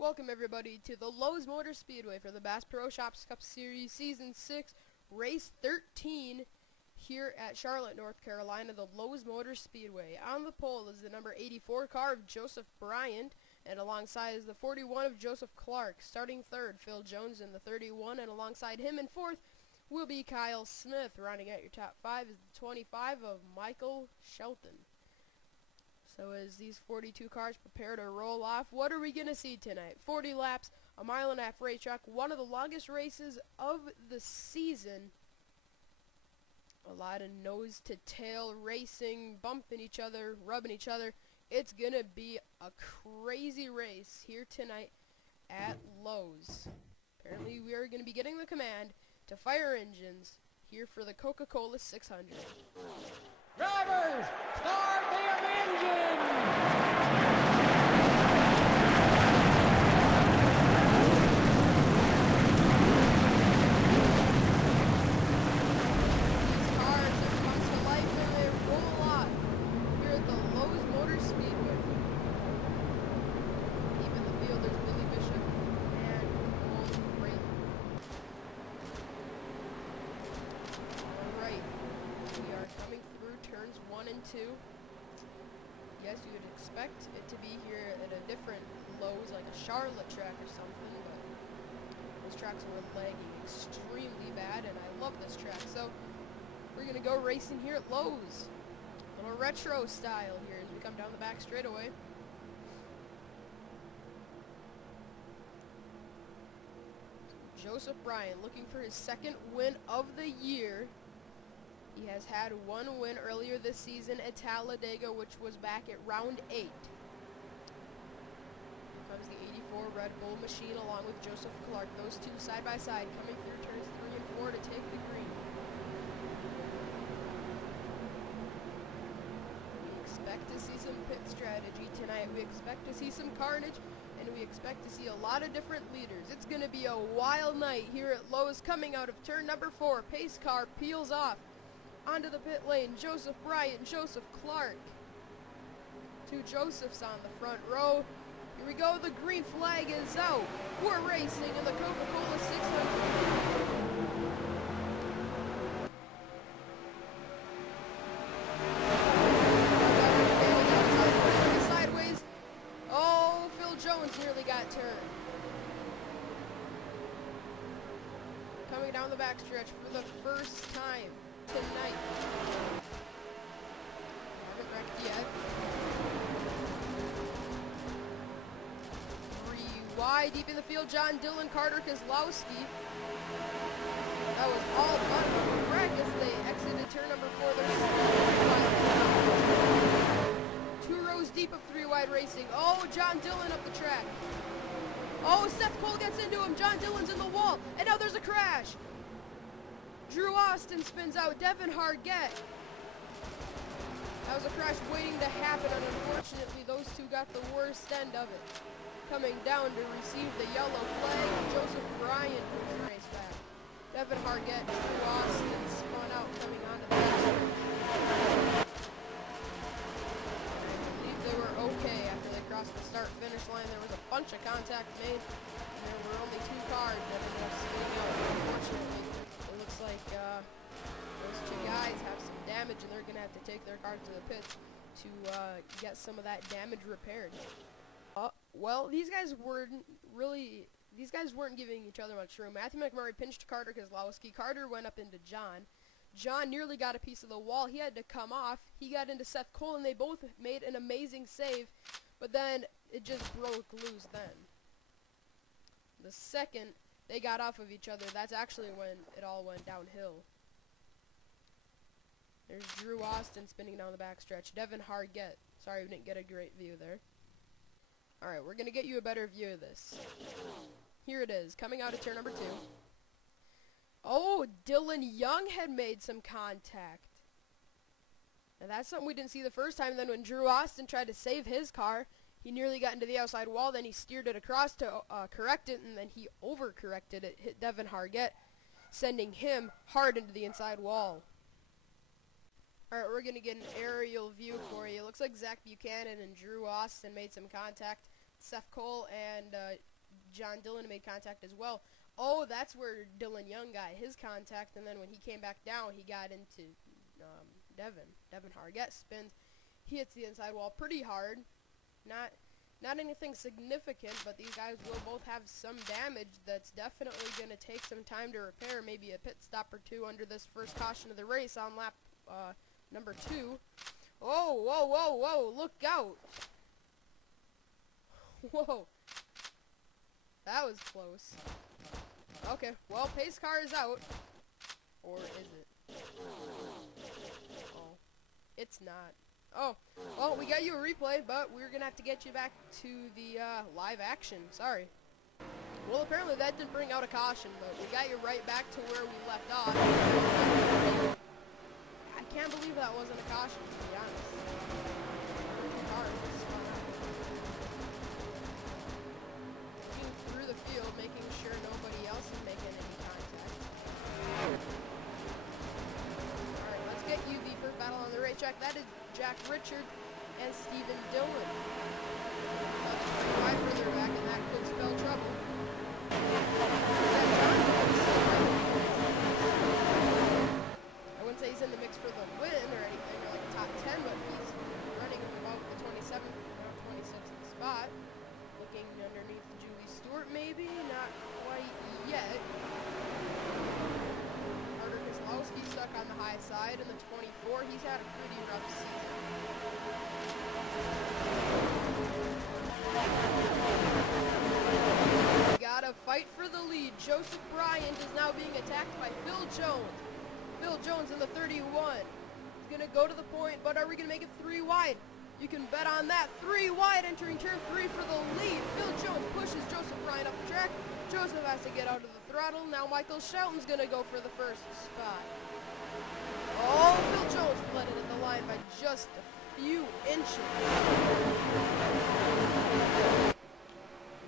Welcome everybody to the Lowe's Motor Speedway for the Bass Pro Shops Cup Series Season 6, Race 13 here at Charlotte, North Carolina, the Lowe's Motor Speedway. On the pole is the number 84 car of Joseph Bryant, and alongside is the 41 of Joseph Clark. Starting third, Phil Jones in the 31, and alongside him in fourth will be Kyle Smith. Rounding out your top five is the 25 of Michael Shelton. So as these 42 cars prepare to roll off, what are we going to see tonight? 40 laps, a mile-and-a-half racetrack, one of the longest races of the season. A lot of nose-to-tail racing, bumping each other, rubbing each other. It's going to be a crazy race here tonight at Lowe's. Apparently we are going to be getting the command to fire engines here for the Coca-Cola 600. Drivers, start the engine! These cars are brought to life and they roll off here at the Lowe's Motor Speedway. Deep in the field there's Billy Bishop and Cole Fraley. Alright, we are coming through turns 1 and 2. Yes, you would expect it to be here at a different Lowe's, like a Charlotte track or something, but those tracks were lagging extremely bad, and I love this track. So we're gonna go racing here at Lowe's, a little retro style here as we come down the back straightaway. Joseph Bryant looking for his second win of the year. He has had one win earlier this season at Talladega, which was back at round 8. Here comes the 84 Red Bull machine along with Joseph Clark. Those two side by side coming through turns 3 and 4 to take the green. We expect to see some pit strategy tonight. We expect to see some carnage, and we expect to see a lot of different leaders. It's going to be a wild night here at Lowe's. Coming out of turn number 4, pace car peels off onto the pit lane. Joseph Bryant, Joseph Clark. Two Josephs on the front row. Here we go, the green flag is out. We're racing in the Coca-Cola 600. Sideways. Oh, Phil Jones nearly got turned. Coming down the backstretch for the first time tonight. Haven't wrecked yet. 3 wide, deep in the field, John Dillon, Carter Kozlowski. That was all but a wreck as they exited turn number 4. There's 2 rows deep of 3 wide racing. Oh, John Dillon up the track. Oh, Seth Cole gets into him. John Dillon's in the wall, and now there's a crash. Drew Austin spins out Devin Hargett. That was a crash waiting to happen, and unfortunately those two got the worst end of it. Coming down to receive the yellow flag, Joseph Bryant moves the race back. Devin Hargett, Drew Austin spun out coming onto the back. I believe they were okay after they crossed the start-finish line. There was a bunch of contact made, and there were only 2 cars that ended up spinning out. Unfortunately, it looks like those 2 guys have some damage, and they're going to have to take their car to the pits to get some of that damage repaired. Well, these guys weren't giving each other much room. Matthew McMurray pinched Carter Kozlowski. Carter went up into John. John nearly got a piece of the wall. He had to come off. He got into Seth Cole, and they both made an amazing save, but then it just broke loose then. The second they got off of each other, that's actually when it all went downhill. There's Drew Austin spinning down the backstretch. Devin Hargett. Sorry we didn't get a great view there. Alright, we're going to get you a better view of this. Here it is, coming out of turn number 2. Oh, Dylan Young had made some contact. Now that's something we didn't see the first time. Then when Drew Austin tried to save his car, he nearly got into the outside wall. Then he steered it across to correct it, and then he overcorrected it, hit Devin Hargett, sending him hard into the inside wall. Alright, we're going to get an aerial view for you. It looks like Zach Buchanan and Drew Austin made some contact Seth Cole and John Dillon made contact as well. Oh, that's where Dylan Young got his contact, and then when he came back down, he got into Devin Hargett spins. He hits the inside wall pretty hard. Not anything significant, but these guys will both have some damage that's definitely going to take some time to repair. Maybe a pit stop or two under this first caution of the race on lap number 2. Oh, whoa, whoa, whoa, look out. Whoa. That was close. Okay, well, pace car is out. Or is it? Oh, it's not. Oh, well, we got you a replay, but we're going to have to get you back to the live action. Sorry. Well, apparently that didn't bring out a caution, but we got you right back to where we left off. I can't believe that wasn't a caution, to be honest. Looking through the field, making sure nobody else is making any contact. Alright, let's get you the first battle on the racetrack. That is Jack Richard and Stephen Dillon. Right further back, and that could spell trouble. I wouldn't say he's in the mix for the win or anything, or like top 10, but he's running about the 27th, 26th spot. Looking underneath Julie Stewart, maybe? Not quite yet. He's stuck on the high side, and the 24, he's had a pretty rough season. We gotta fight for the lead. Joseph Bryant is now being attacked by Phil Jones. Phil Jones in the 31. He's gonna go to the point, but are we gonna make it 3 wide? You can bet on that. 3 wide entering turn 3 for the lead. Phil Jones pushes Joseph Bryant up the track. Joseph has to get out of the throttle. Now Michael Shelton's going to go for the first spot. Oh, Phil Jones led it at the line by just a few inches.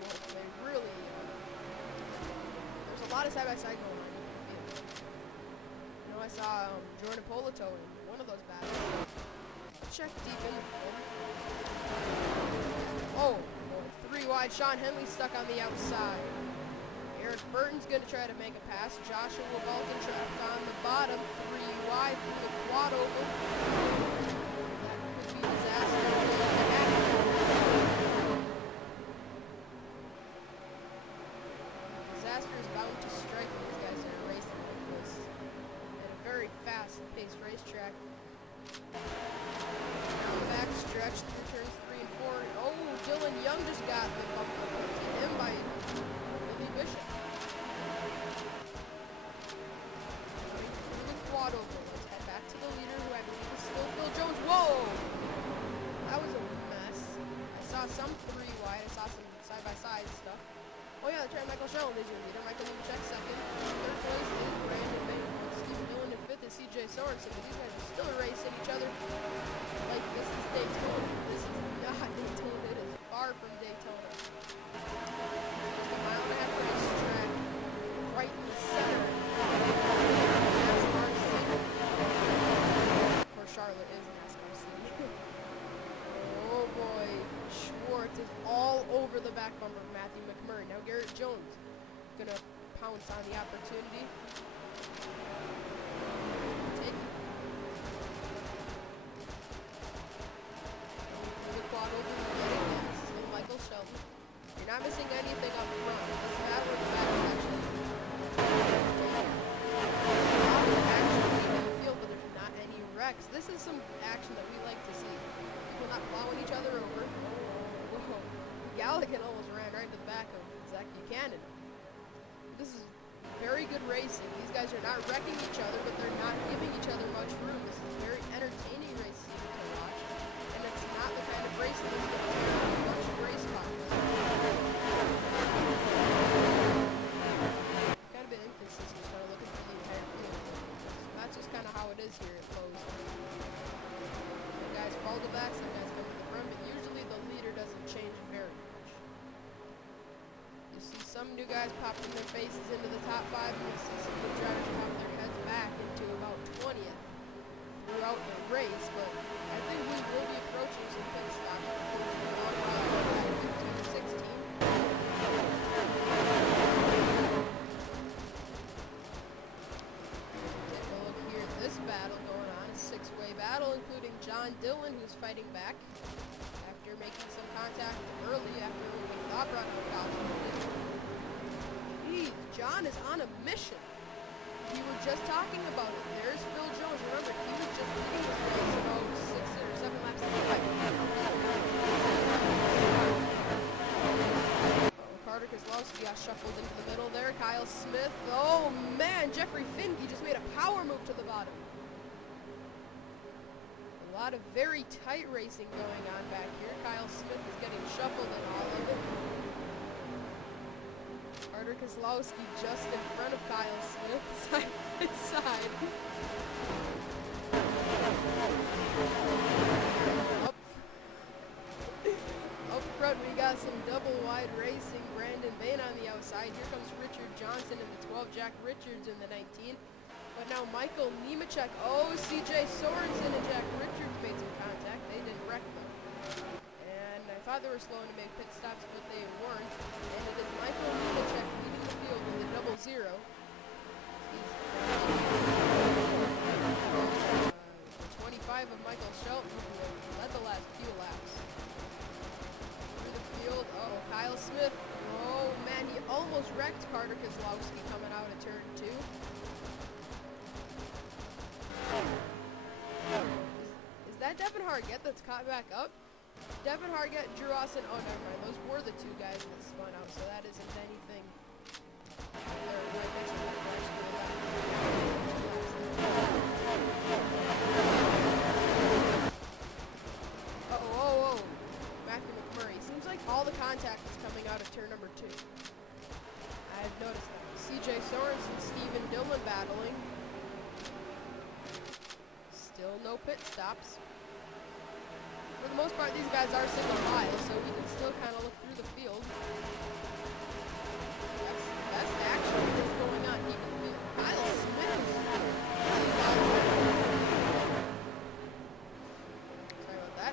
Well, they really, there's a lot of side-by-side going on in the field. You know, I saw Jordan Polito in one of those battles. Check deep in the field. Oh, boy, 3 wide. Sean Henley stuck on the outside. Eric Burton's going to try to make a pass. Joshua Balkan trapped on the bottom. 3 wide through the quad oval. That could be disaster. Disaster is bound to strike when these guys are racing like this at a very fast-paced racetrack. Down the back stretch through turns 3 and 4. Oh, Dylan Young just got the bump to him by Billy Bishop. Through the quad over. Let's head back to the leader, who I believe is still Phil Jones. Whoa! That was a mess. I saw some 3 wide. I saw some side-by-side stuff. Oh yeah, that's right. Michael Shelton is your leader. Michael Lubachek second. Third place is Brandon Baker. Stephen Dillon in 5th is CJ Sorensen. But these guys are still racing each other like this is Daytona. This is not Daytona. It is far from Daytona. It's a 1.5-mile racetrack right in the center. NASCAR City. For Charlotte is NASCAR City. Oh boy. Schwartz is all over the back bumper of Matthew McMurray. Now Garrett Jones gonna pounce on the opportunity. Take it. The quad over and Michael Shelton. You're not missing anything up front. This is not where the back is actually. Actually in the field, but there's not any wrecks. This is some action that we like to see. People not plowing each other over. Whoa. Gallagher almost ran right into the back of Zach Buchanan. This is very good racing. These guys are not wrecking each other, but they're not giving each other much room. This is very entertaining racing to watch, and it's not the kind of racing that's going to be much race cars. Kind of been inconsistent, kind of looking for the entire field. That's just kind of how it is here at Lowe's. Some guys fall to the back, some guys come to the front, but usually the leader doesn't change very much. You see some new guys popping their faces into the top 5, and you see some new drivers pop their heads back into about 20th throughout the race, but I think we will be approaching some pit stops. 15 to 6 on Dylan, who's fighting back after making some contact early after we thought brought out. John is on a mission. We were just talking about it. There's Phil Jones. Remember, he was just leading this race about 6 or 7 laps ago. Carter Kozlowski got shuffled into the middle there. Kyle Smith. Oh man, Jeffrey Finke just made a power move to the bottom. A lot of very tight racing going on back here. Kyle Smith is getting shuffled in all of it. Carter Kozlowski just in front of Kyle Smith, side by side. Up front, we got some double wide racing. Brandon Bain on the outside. Here comes Richard Johnson in the 12, Jack Richards in the 19. But now Michael Nemechek. Oh, CJ Sorensen and Jack Richards made some contact. They didn't wreck them. And I thought they were slowing to make pit stops, but they weren't. And it is Michael Nemechek leading the field with a 0-0. He's 25 of Michael Shelton, who led the last few laps. Through the field, oh, Kyle Smith. Oh man, he almost wrecked Carter Kozlowski coming out of turn 2. Is that Devin Hargett that's caught back up? Devin Hargett, Drew Austin. Oh, never mind. Those were the 2 guys that spun out, so that isn't anything. Oh. Matthew McMurray. Seems like all the contact is coming out of turn number 2. I've noticed that. CJ Sorensen, Stephen Dillon battling. Still no pit stops. For the most part, these guys are single file, so we can still kind of look through the field. That's actually what's going on. Kyle Smith. Sorry about that.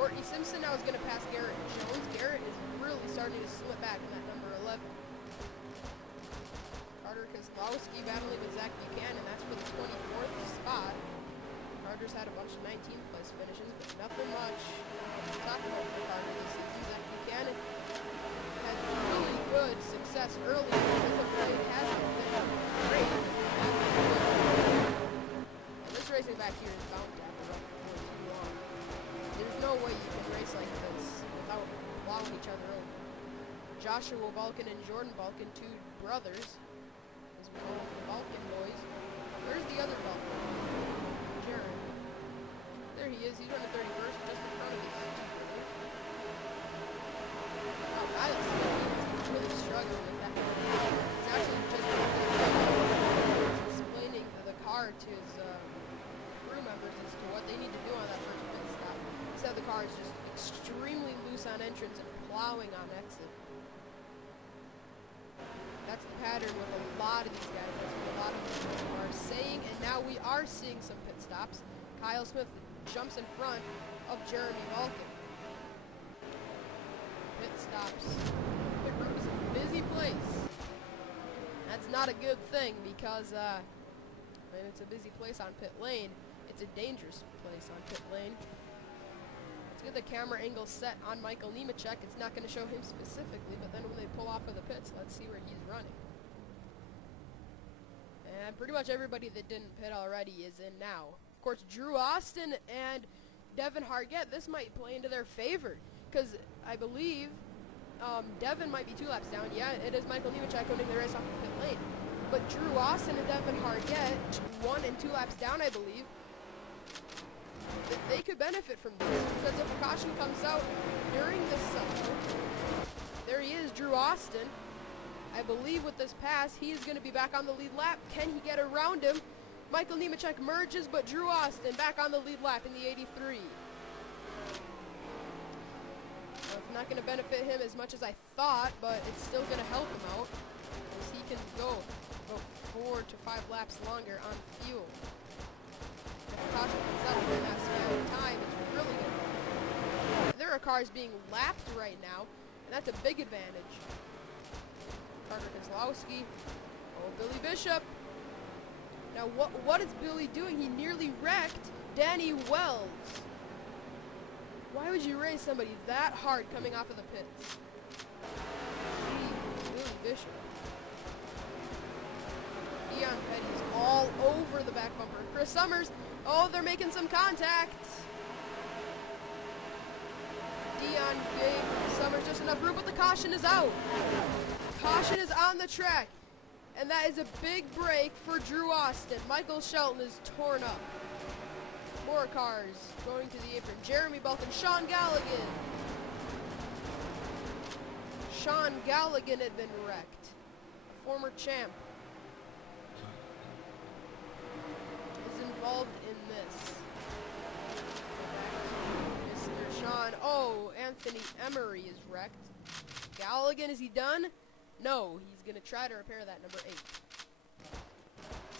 Courtney Simpson now is going to pass Garrett Jones. Garrett is really starting to slip back in that number 11. Carter Kozlowski battling with Zach Buchanan. That's for the 24th spot. Carter's had a bunch of 19th place finishes, but nothing much to talk about for Carter this season. Zach Buchanan had really good success early, but as of late hasn't been great. And this racing back here is bound to have to run for too long. There's no way you can race like this without blowing each other over. Joshua Balkin and Jordan Balkin, 2 brothers, as we call them the Balkin boys. Where's the other Balkin? Jared. There he is. He's running 31st, just in front of his 2 brothers. Wow, Kyle Smith really struggling with that. He's actually just explaining the car to his crew members as to what they need to do on that first pit stop. He said the car is just extremely loose on entrance and plowing on exit. That's the pattern with a lot of these guys. That's what a lot of them are saying, and now we are seeing some pit stops. Kyle Smith jumps in front of Jeremy Malkin. Pit stops. Pit road is a busy place. That's not a good thing because when it's a busy place on pit lane, it's a dangerous place on pit lane. Let's get the camera angle set on Michael Nemechek. It's not going to show him specifically, but then when they pull off of the pits, let's see where he's running. And pretty much everybody that didn't pit already is in now. Of course, Drew Austin and Devin Hargett, this might play into their favor, because I believe Devin might be 2 laps down. Yeah, it is Michael Nemechek owning the race off of pit lane. But Drew Austin and Devin Hargett, 1 and 2 laps down, I believe, they could benefit from this, because if a caution comes out during this session, there he is, Drew Austin. I believe with this pass, he is going to be back on the lead lap. Can he get around him? Michael Nemechek merges, but Drew Austin back on the lead lap in the 83. Well, it's not going to benefit him as much as I thought, but it's still going to help him out, as he can go about 4 to 5 laps longer on fuel. If the caution comes out during that span of time, it's really good. There are cars being lapped right now, and that's a big advantage. Carter Kozlowski. Oh, Billy Bishop. Now, what is Billy doing? He nearly wrecked Danny Wells. Why would you race somebody that hard coming off of the pits? Gee, Billy Bishop. Dion Petty's all over the back bumper. Chris Summers, oh, they're making some contact. Dion gave Summers just enough room, but the caution is out. Caution is on the track. And that is a big break for Drew Austin. Michael Shelton is torn up. More cars going to the apron. Jeremy Bulkin, Sean Galligan. Sean Galligan had been wrecked. A former champ is involved in this. Mr. Sean. Oh, Anthony Emery is wrecked. Galligan, is he done? No, he's going to try to repair that, number 8.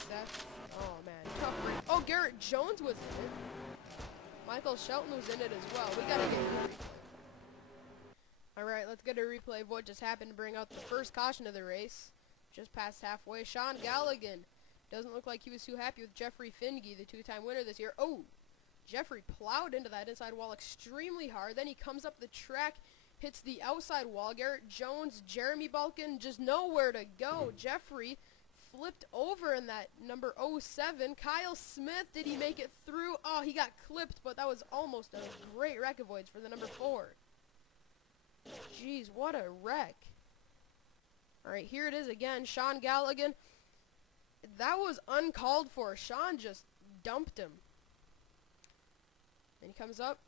Seth, oh man, tough break. Oh, Garrett Jones was in it. Michael Shelton was in it as well. We got to get a replay. Alright, let's get a replay of what just happened to bring out the first caution of the race. Just past halfway. Sean Galligan. Doesn't look like he was too happy with Jeffrey Finge, the 2-time winner this year. Oh, Jeffrey plowed into that inside wall extremely hard. Then he comes up the track, hits the outside wall. Garrett Jones, Jeremy Bulkin, just nowhere to go. Jeffrey flipped over in that number 07. Kyle Smith, did he make it through? Oh, he got clipped, but that was almost a great wreck avoids for the number 4. Jeez, what a wreck. Alright, here it is again. Sean Galligan. That was uncalled for. Sean just dumped him. And he comes up.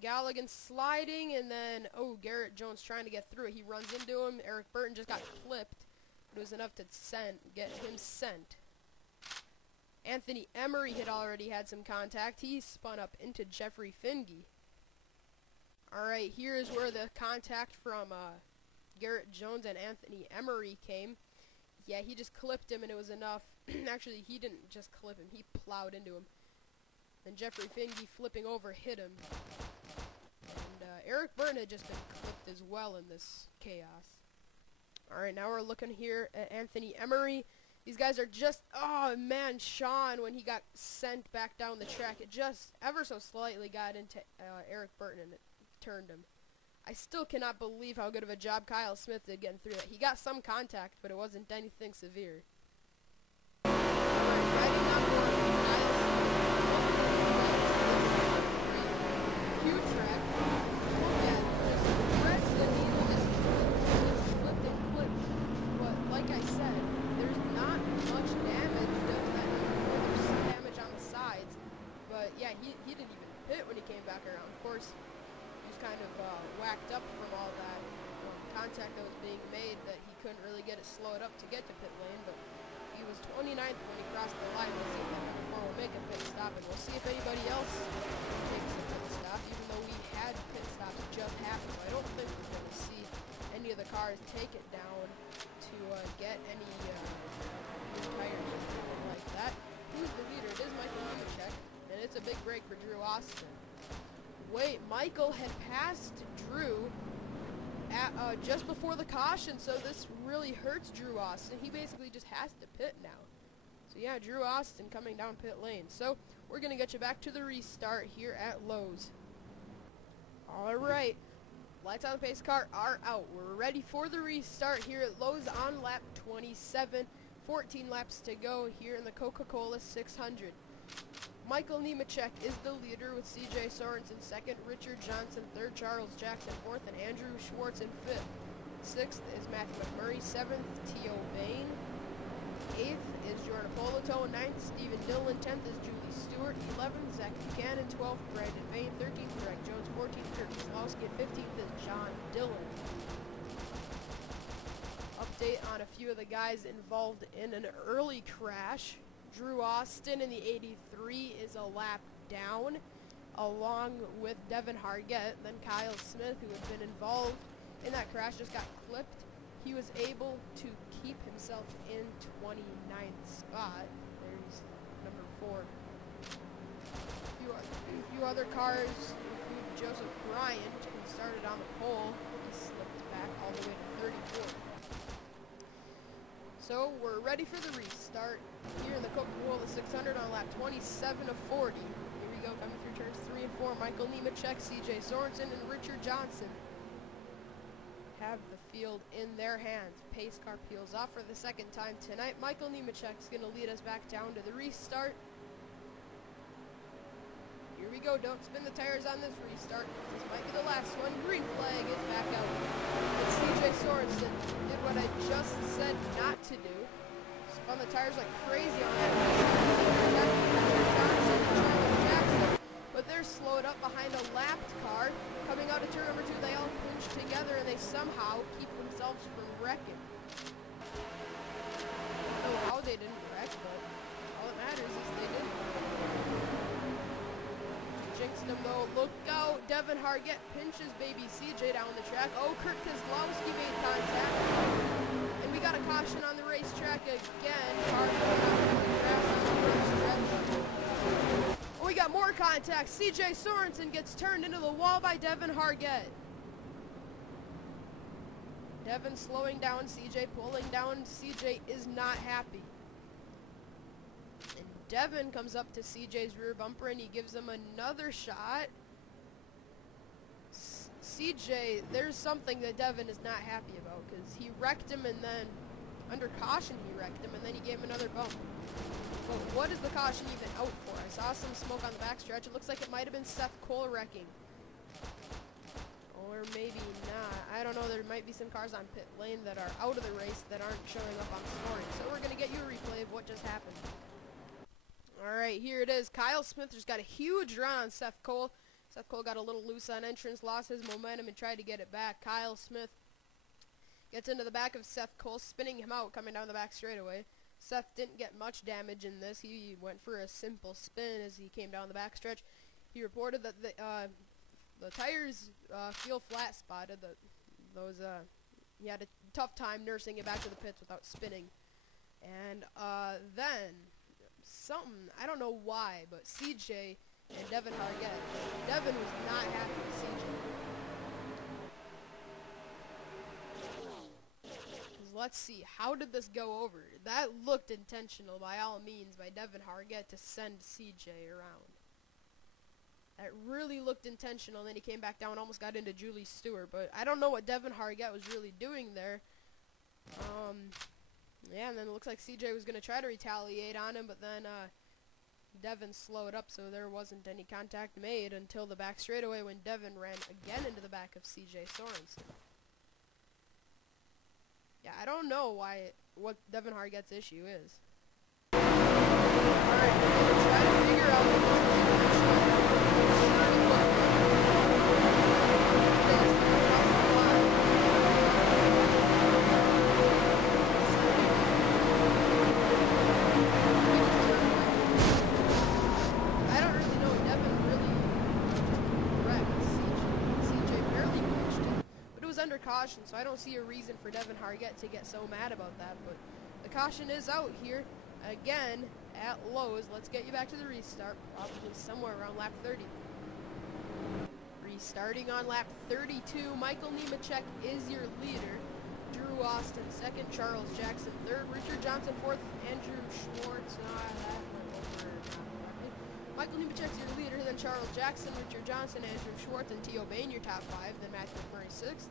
Galligan sliding, and then, oh, Garrett Jones trying to get through it. He runs into him. Eric Burton just got clipped. It was enough to get him sent. Anthony Emery had already had some contact. He spun up into Jeffrey Finge. Alright, here is where the contact from Garrett Jones and Anthony Emery came. Yeah, he just clipped him, and it was enough. Actually, he didn't just clip him. He plowed into him. Then Jeffrey Finge flipping over hit him. And Eric Burton had just been clipped as well in this chaos. Alright, now we're looking here at Anthony Emery. These guys are just, oh man, Sean, when he got sent back down the track, it just ever so slightly got into Eric Burton and it turned him. I still cannot believe how good of a job Kyle Smith did getting through that. He got some contact, but it wasn't anything severe. Alright, riding on board, Kyle Smith. Huge track. Yeah, just threats the needle, just flipped and flipped. But like I said, there's not much damage done to that number 4. There's some damage on the sides. But yeah, he didn't even pit when he came back around. Of course, kind of whacked up from all that contact that was being made that he couldn't really get it slowed up to get to pit lane, but he was 29th when he crossed the line. We'll see if that number 4 will make a pit stop, and we'll see if anybody else takes a pit stop, even though we had pit stops just happen. I don't think we're going to see any of the cars take it down to get any tires or anything like that. Who's the leader? It is Michael Nemechek, and it's a big break for Drew Austin. Wait, Michael had passed Drew at, just before the caution, so this really hurts Drew Austin. He basically just has to pit now. So yeah, Drew Austin coming down pit lane. So we're going to get you back to the restart here at Lowe's. Alright, lights on the pace car are out. We're ready for the restart here at Lowe's on lap 27. 14 laps to go here in the Coca-Cola 600. Michael Nemechek is the leader with CJ Sorensen second, Richard Johnson third, Charles Jackson fourth, and Andrew Schwartz in fifth. Sixth is Matthew McMurray, seventh, T.O. Bain. Eighth is Jordan Polito, ninth, Stephen Dillon, 10th is Julie Stewart, 11th, Zach Buchanan, 12th, Brandon Bain, 13th, Greg Jones, 14th, Kurt Keselowski, and 15th is John Dillon. Update on a few of the guys involved in an early crash. Drew Austin in the 83 is a lap down, along with Devin Hargett. Then Kyle Smith, who had been involved in that crash, just got clipped. He was able to keep himself in 29th spot. There's number 4. A few other cars include Joseph Bryant, who started on the pole. He slipped back all the way to 34th. So we're ready for the restart here in the Coca-Cola 600 on lap 27 of 40. Here we go. Coming through turns 3 and 4. Michael Nemechek, CJ Sorensen, and Richard Johnson have the field in their hands. Pace car peels off for the second time tonight. Michael Nemechek's going to lead us back down to the restart. Here we go. Don't spin the tires on this restart. This might be the last one. Green flag is back out. And CJ Sorensen did what I just said not to do. Spun the tires like crazy on that Jackson, but they're slowed up behind a lapped car. Coming out of turn number 2, they all pinch together and they somehow keep themselves from wrecking. I don't know how they didn't wreck, but all that matters is they didn't. Jinxed them though. Look out! Devin Hargett pinches baby CJ down the track. Oh, Kurt Kozlowski made contact. And we got a caution on the racetrack again. Car going out of the grass on the front stretch. Oh, we got more contact. CJ Sorensen gets turned into the wall by Devin Hargett. Devin slowing down CJ, pulling down CJ is not happy. And Devin comes up to CJ's rear bumper and he gives him another shot. CJ, there's something that Devin is not happy about because he wrecked him and then, under caution he wrecked him and then he gave him another bump. But what is the caution even out for? I saw some smoke on the backstretch. It looks like it might have been Seth Cole wrecking. Or maybe not. I don't know. There might be some cars on pit lane that are out of the race that aren't showing up on scoring. So we're going to get you a replay of what just happened. Alright, here it is. Kyle Smith just got a huge run on Seth Cole. Seth Cole got a little loose on entrance, lost his momentum, and tried to get it back. Kyle Smith gets into the back of Seth Cole, spinning him out, coming down the back straightaway. Seth didn't get much damage in this. He went for a simple spin as he came down the back stretch. He reported that the tires feel flat spotted. He had a tough time nursing it back to the pits without spinning. And then something, I don't know why, but CJ and Devin Hargett. Devin was not happy with CJ. Let's see, how did this go over? That looked intentional by all means by Devin Hargett to send CJ around. That really looked intentional, and then he came back down and almost got into Julie Stewart, but I don't know what Devin Hargett was really doing there. Yeah, and then it looks like CJ was going to try to retaliate on him, but then Devin slowed up, so there wasn't any contact made until the back straightaway when Devin ran again into the back of CJ Sorensen. Yeah, I don't know what Devin Hargett's issue is. Alright, we're going to try to figure out what this I don't really know. Devin really wrecked CJ barely pushed it. But it was under caution, so I don't see a reason for Devin Hargett to get so mad about that. But the caution is out here again at Lowe's. Let's get you back to the restart, probably somewhere around lap 30. Restarting on lap 32, Michael Nemechek is your leader. Drew Austin second, Charles Jackson third, Richard Johnson fourth, Andrew Schwartz. Michael Nemechek's your leader, then Charles Jackson, Richard Johnson, Andrew Schwartz, and T.O. Bain your top 5, then Matthew McMurray 6th,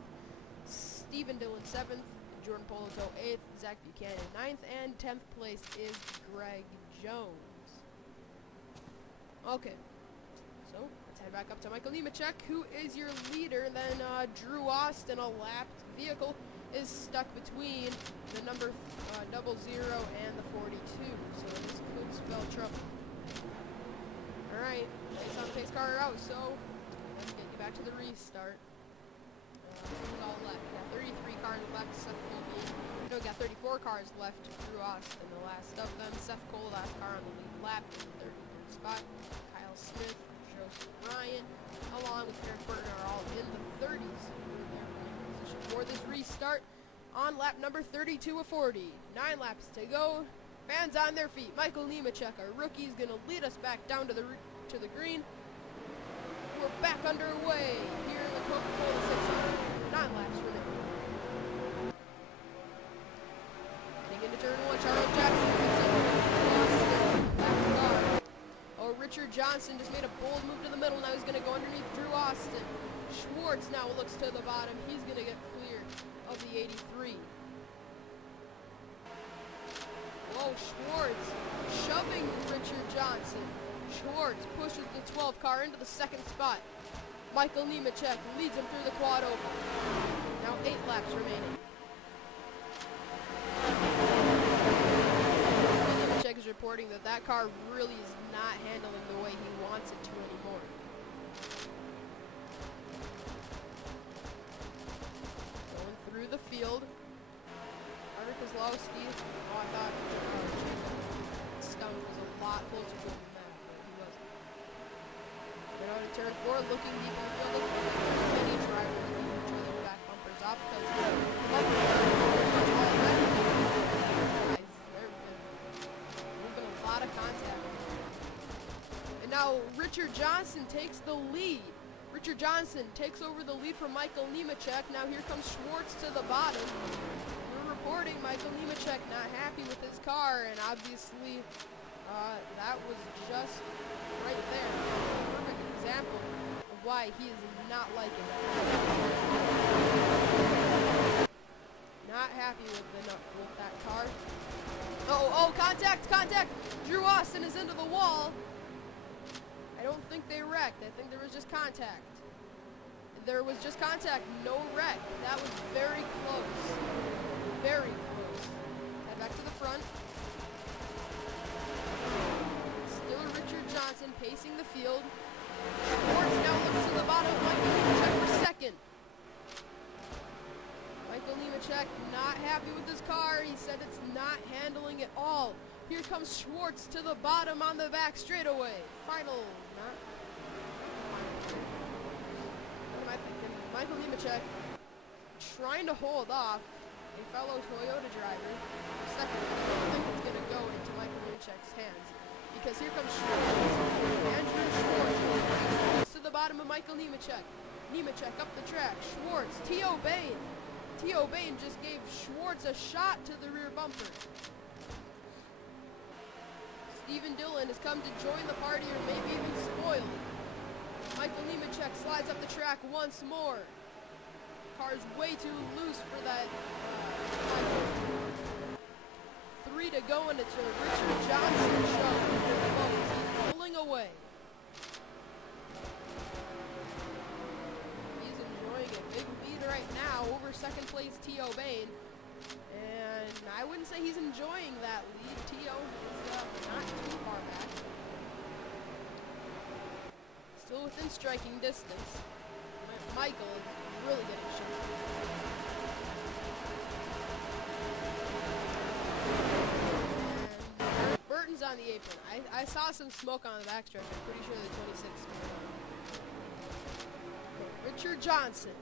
Stephen Dillon 7th, Jordan Poloto 8th, Zach Buchanan 9th, and 10th place is Greg Jones. Okay, so let's head back up to Michael Nemechek, who is your leader. Then Drew Austin, a lapped vehicle, is stuck between the number 00 and the 42, so this could spell trouble. Alright, pace on pace car out, so let's get you back to the restart. Who's all left? We got 33 cars left, Seth Cole being, no, we got 34 cars left, Drew Austin, the last of them. Seth Cole, last car on the lead lap, in the 33rd spot. Kyle Smith, Joseph Ryan, along with Eric Burton are all in the 30s for this restart on lap number 32 of 40. 9 laps to go. Fans on their feet. Michael Nemechek, our rookie, is going to lead us back down to the green. We're back underway here in the Coca-Cola 600. 9 laps remaining. Getting into turn 1, Charles Jackson comes in. Oh, Richard Johnson just made a bold move to the middle. Now he's going to go underneath Drew Austin. Schwartz now looks to the bottom. He's going to get clear of the 83. Whoa, Schwartz shoving Richard Johnson. Schwartz pushes the 12 car into the second spot. Michael Nemechek leads him through the quad oval. Now 8 laps remaining. Nemechek is reporting that that car really is not handling the way he wants it to anymore. Going through the field. Carter Kozlowski. Oh, I thought Skunk was a lot closer to him than that, but he wasn't. Then on to turn 4, looking deep in the field. Many drivers leave each other's back bumpers off because they're moving a lot of contact. And now Richard Johnson takes the lead. Richard Johnson takes over the lead from Michael Nemechek. Now here comes Schwartz to the bottom. We're reporting Michael Nemechek not happy with his car, and obviously that was just right there. A perfect example of why he is not liking it. Not happy with that car. Oh, contact! Drew Austin is into the wall. I don't think they wrecked. I think there was just contact. There was just contact, no wreck. That was very close. Very close. Head back to the front. Still Richard Johnson pacing the field. Schwartz now looks to the bottom. Michael Nemechek for second. Michael Nemechek not happy with his car. He said it's not handling at all. Here comes Schwartz to the bottom on the back straightaway. Final. What am I thinking? Michael Nemechek trying to hold off a fellow Toyota driver. Second, I don't think it's going to go into Michael Nemechek's hands. Because here comes Schwartz. Andrew Schwartz to the bottom of Michael Nemechek. Nemechek up the track. Schwartz. T.O. Bain. T.O. Bain just gave Schwartz a shot to the rear bumper. Stephen Dillon has come to join the party, or maybe even spoil it. Michael Nemechek slides up the track once more. Car's way too loose for that. 3 to go, and it's a Richard Johnson show. He's pulling away. He's enjoying a big lead right now over second place T.O. Bain. And I wouldn't say he's enjoying that lead. T.O. is not too far back. Still within striking distance. Michael is really getting shot. And Burton's on the apron. I saw some smoke on the backstretch. I'm pretty sure the 26. Richard Johnson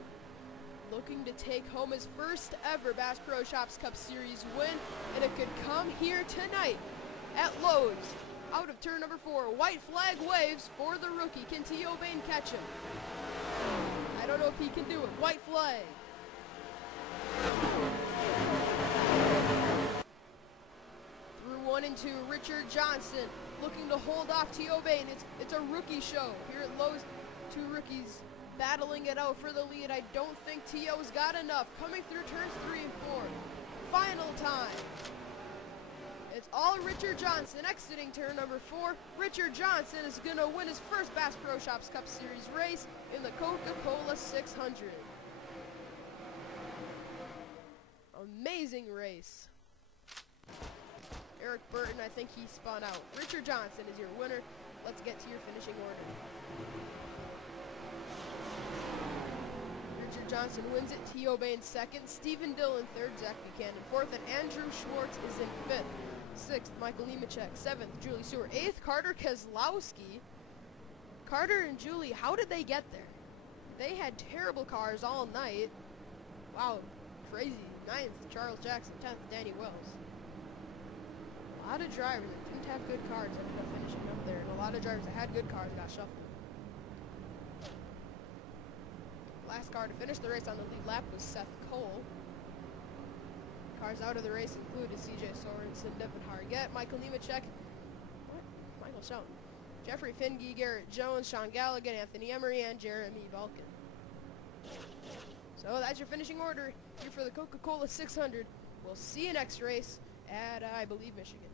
looking to take home his first ever Bass Pro Shops Cup Series win, and it could come here tonight at Lowe's. Out of turn number 4, white flag waves for the rookie. Can T.O. Bain catch him? I don't know if he can do it. White flag. Through 1 and 2, Richard Johnson looking to hold off T.O. Bain. It's a rookie show here at Lowe's. 2 rookies battling it out for the lead. I don't think T.O.'s got enough. Coming through turns 3 and 4. Final time. It's all Richard Johnson exiting turn number 4. Richard Johnson is going to win his first Bass Pro Shops Cup Series race in the Coca-Cola 600. Amazing race. Eric Burton, I think he spun out. Richard Johnson is your winner. Let's get to your finishing order. Richard Johnson wins it. T.O. Bain second. Stephen Dillon third. Zach Buchanan fourth. And Andrew Schwartz is in fifth. 6th, Michael Nemechek. 7th, Julie Stewart. 8th, Carter Kozlowski. Carter and Julie, how did they get there? They had terrible cars all night. Wow, crazy. 9th, Charles Jackson. 10th, Danny Wells. A lot of drivers that didn't have good cars ended up finishing up there, and a lot of drivers that had good cars got shuffled. Last car to finish the race on the lead lap was Seth Cole. Cars out of the race included C.J. Sorensen, Devin Hargett, Michael Nemechek. What? Michael shouting. Jeffrey Finge, Garrett Jones, Sean Galligan, Anthony Emery, and Jeremy Vulcan. So that's your finishing order here for the Coca-Cola 600. We'll see you next race at, I believe, Michigan.